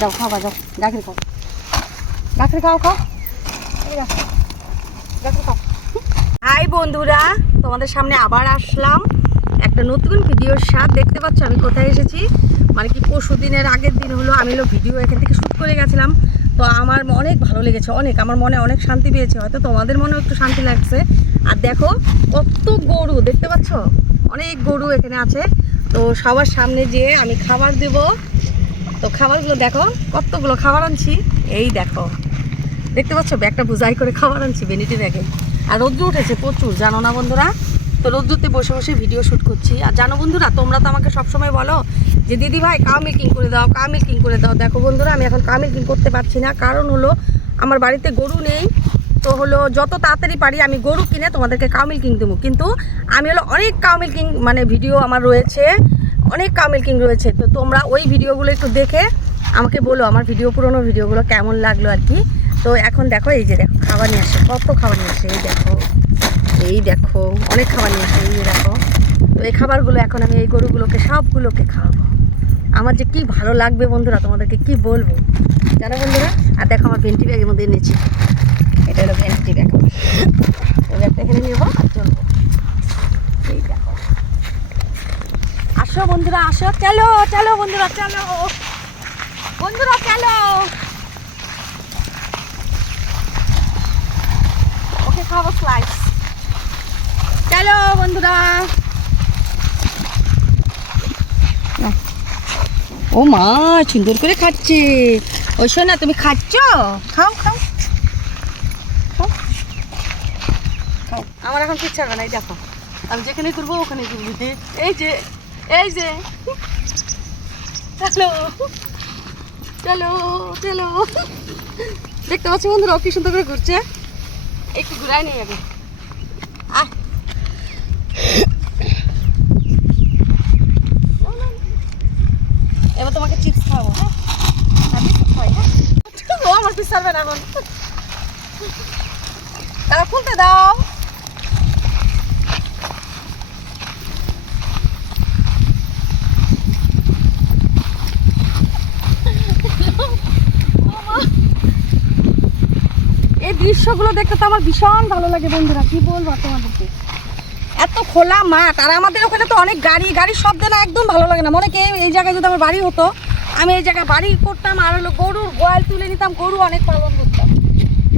যাও খাওয়া যাও। গাখির খাও। গাখির খাও খাও। খাও। হাই বন্ধুরা, তোমাদের সামনে আবার আসলাম। একটা নতুন ভিডিওর সাথ দেখতে পাচ্ছ, আমি কোথায় এসেছি? মানে কি পরশু দিনের আগের দিন হলো, আমি হলো ভিডিও এখান থেকে শ্যুট করে গেছিলাম। তো আমার অনেক ভালো লেগেছে, অনেক। আমার মনে অনেক শান্তি পেয়েছে, হয়তো তোমাদের মনেও একটু শান্তি লাগছে। আর দেখো, কত গরু, দেখতে পাচ্ছ? অনেক গরু এখানে আছে। তো সবার সামনে যেয়ে আমি খাবার দেব। তো খাবারগুলো দেখো, কতগুলো খাবার আনছি। এই দেখো, দেখতে পাচ্ছ? ব্যাগটা বুঝাই করে খাবার আনছি বেনিটি ব্যাগে। আর রৌদ্র উঠেছে প্রচুর, জানো না বন্ধুরা? তো রৌদ্রতে বসে বসে ভিডিও শ্যুট করছি। আর জানো বন্ধুরা, তোমরা তো আমাকে সবসময় বলো যে দিদি ভাই কাউ মিল্কিং করে দাও কাউ মিল্কিং করে দাও। দেখো বন্ধুরা, আমি এখন কাউ মিল্কিং করতে পারছি না। কারণ হলো, আমার বাড়িতে গরু নেই। তো হলো, যত তাড়াতাড়ি পারি আমি গরু কিনে তোমাদেরকে কাউ মিল্কিং দেবো। কিন্তু আমি হলো অনেক কাউ মিল্কিং মানে ভিডিও আমার রয়েছে। অনেক কাউ কিং রয়েছে। তো তোমরা ওই ভিডিওগুলো একটু দেখে আমাকে বলো, আমার ভিডিও, পুরোনো ভিডিওগুলো কেমন লাগল আর কি। তো এখন দেখো, এই যে দেখো, খাবার নিয়ে আসে কত খাবার নিয়ে আসে এই দেখো এই দেখো, অনেক খাবার নিয়ে আসে এই দেখো। তো এই খাবারগুলো এখন আমি এই গরুগুলোকে, সবগুলোকে খাওয়াবো। আমার যে কি ভালো লাগবে বন্ধুরা, তোমাদেরকে কি বলব? জানো বন্ধুরা? আর দেখো আমার ভেন্টি ব্যাগের মধ্যে এনেছি এটা হলো ভেন্টি ব্যাগ। ব্যাগটা এখানে নেব আর চলবো এই দেখো আসো বন্ধুরা, আসো। চলো চলো বন্ধুরা চলো। বন্ধুরা, চলো। ওকে, খাব স্লাইস চলো বন্ধুরা। ও মা, সুন্দর করে খাচ্ছে। ওই শোনা তুমি খাচ্ছ? খাও খাও। আমার এখন কিচ্ছা হবে না, এই দেখো। আমি যেখানে তুলবো ওখানে তুলবি এই যে এই যে। চলো চলো চলো দেখতে পাচ্ছি বন্ধুরা কি সুন্দর করে ঘুরছে? একটু ঘুরাই নেই আগে। এবার তোমাকে চিপস খাওয়াবো হ্যাঁ? আমি খাই হ্যাঁ? ও আমার পিস ছাড়বে না এখন তারা খুলতে দাও এই দৃশ্যগুলো দেখতে তো আমার ভীষণ ভালো লাগে বন্ধুরা, কি বলব তোমাদেরকে? এত খোলা মাঠ, আর আমাদের ওখানে তো অনেক গাড়ি, গাড়ির শব্দ না একদম ভালো লাগে না। মনে কি এই জায়গায় যদি আমার বাড়ি হতো, আমি এই জায়গায় বাড়ি করতাম আর হলো গরুর গোয়াল তুলে নিতাম, গরু অনেক পালন করতাম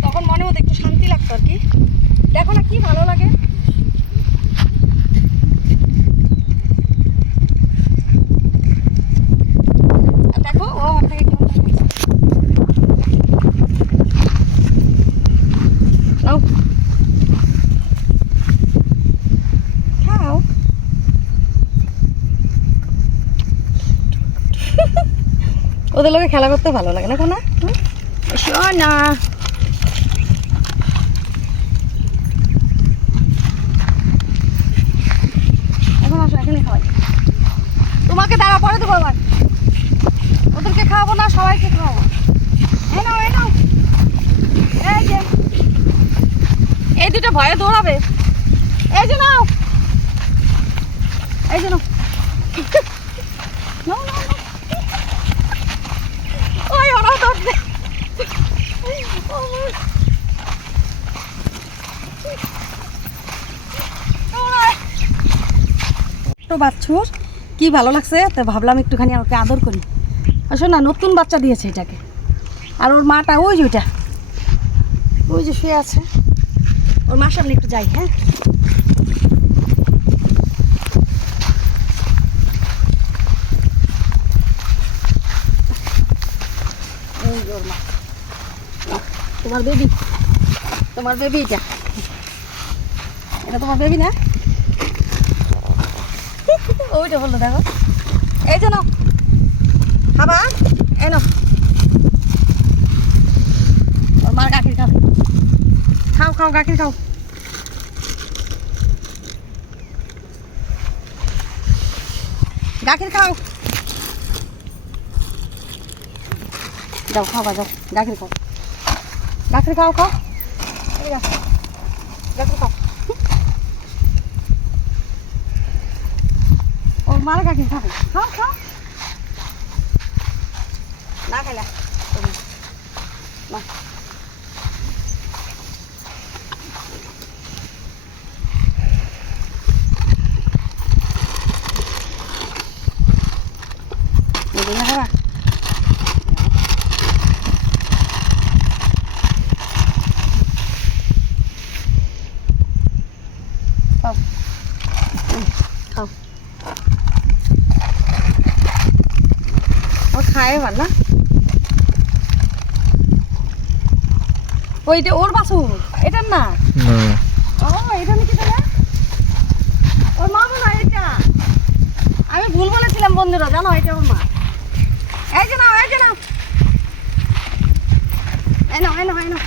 তখন মনে হতো একটু শান্তি লাগতো আর কি। দেখো না কি ভালো লাগে আর দেখো ও আমার থেকে কেমন লাগে। নাও খাও ওদের লোকে খেলা করতে ভালো লাগে না, কোনা? না এখন আসো এখানে খাওয়াই। তোমাকে দাঁড়া, পরে দেবো আবার ওদেরকে খাওয়াবো না, সবাইকে খাওয়াবো। এই নাও এই নাও। এই যে। এই দুটো ভয়ে দৌড়াবে। এই যে নাও এই যে নাও নাও, নাও, নাও। ওই ওরাও দৌড়বে তো বাচ্চুর কি ভালো লাগছে? তো ভাবলাম একটুখানি ওকে আদর করি। আসলে না, নতুন বাচ্চা দিয়েছে এটাকে। আর ওর মাটা, ওই যে ওইটা। ওই যে শুয়ে আছে। ওর মার সামনে একটু যাই হ্যাঁ? ওর মা। তোমার বেবি তোমার বেবি এটা। এটা তোমার বেবি না? ওইটা বলল দেখো। এই যে নাও। খাবা এই নাও। মার গাখির খাবে খাও খাও, গাখির খাও। গাখির খাও। যাও খাবা যাও। গাখির খাও। গাখির খাও খাও। গাখির খাও। ওর মার গাখির খাবে খাও খাও না খাইলা না Hindi na ka. খাও হুম, খাও ও খায় এবার না? ওইটা ওর বাসুর এটার না? ও এটা নাকি তাহলে? ওর মা মনে এটা। আমি ভুল বলেছিলাম বন্ধুরা জানো এটা ওর মা। এই যে নাও এই যে নাও। এই নাও এই নাও এই নাও।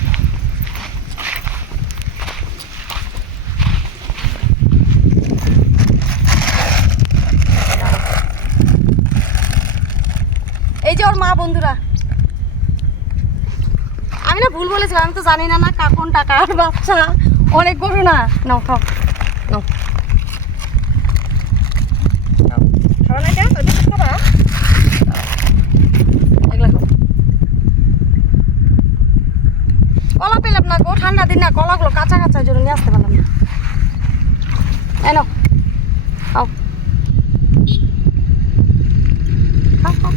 এই যে ওর মা বন্ধুরা। আমি না ভুল বলেছিলাম, আমি তো জানি না না কাকুন টাকার বাচ্চা। অনেক গরু না। নাও, খাও। নাও। কলা পেলাম না গো, ঠান্ডা দিন না, কলাগুলো কাঁচা কাঁচা জন্য নিয়ে আসতে পারলাম না। খাও খাও। খাও খাও।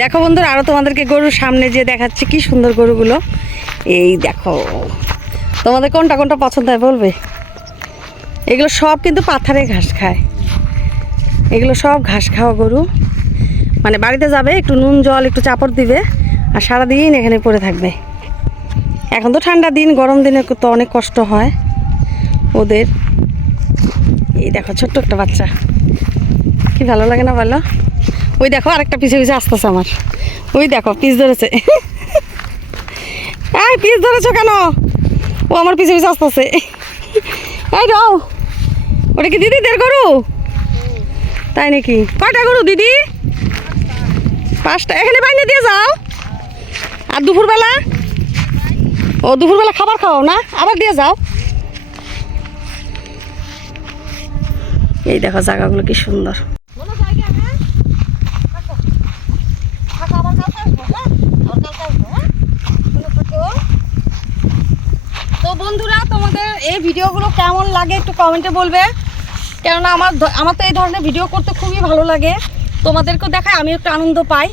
দেখো বন্ধুরা, আরও তোমাদেরকে গরুর সামনে যে দেখাচ্ছে কি সুন্দর গরুগুলো। এই দেখো, তোমাদের কোনটা কোনটা পছন্দ হয় বলবে? এগুলো সব কিন্তু পাথারে ঘাস খায়। এগুলো সব ঘাস খাওয়া গরু। মানে বাড়িতে যাবে, একটু নুন, জল, একটু চাপড় দিবে আর সারাদিন এখানে পড়ে থাকবে। এখন তো ঠান্ডা দিন, গরম দিনে তো অনেক কষ্ট হয় ওদের। এই দেখো, ছোট্ট একটা বাচ্চা। কি ভালো লাগে না বলো? ওই দেখো, আরেকটা পিছে পিছে আসতেছে আমার। ওই দেখো, পিস ধরেছে। এই, পিস ধরেছো কেন? ও আমার পিছে পিছে আসতেছে। এই রাও ওটা কি দিদি দিদিদের গরু? তাই নাকি? কয়টা গরু দিদি? পাঁচটা। এখানে বাইনে দিয়ে যাও। আর দুপুরবেলা? ও, দুপুরবেলা খাবার খাও না? আবার দিয়ে যাও। এই দেখো, জায়গাগুলো কি সুন্দর তো বন্ধুরা তোমাদের এই ভিডিওগুলো কেমন লাগে একটু কমেন্টে বলবে। কেননা আমার আমার তো এই ধরনের ভিডিও করতে খুবই ভালো লাগে। তোমাদেরকেও দেখায় আমি একটু আনন্দ পাই।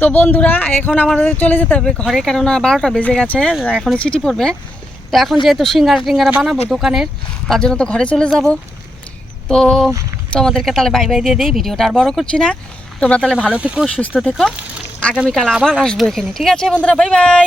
তো বন্ধুরা, এখন আমাদের চলে যেতে হবে ঘরে, কেননা বারোটা বেজে গেছে, এখনই চিঠি পড়বে। তো এখন যেহেতু সিঙ্গারা টিঙ্গারা বানাবো দোকানের, তার জন্য তো ঘরে চলে যাব। তো তোমাদেরকে তাহলে বাই বাই দিয়ে দিই, ভিডিওটা আর বড় করছি না। তোমরা তাহলে ভালো থেকো, সুস্থ থেকো। আগামীকাল আবার আসব এখানে, ঠিক আছে বন্ধুরা? Bye bye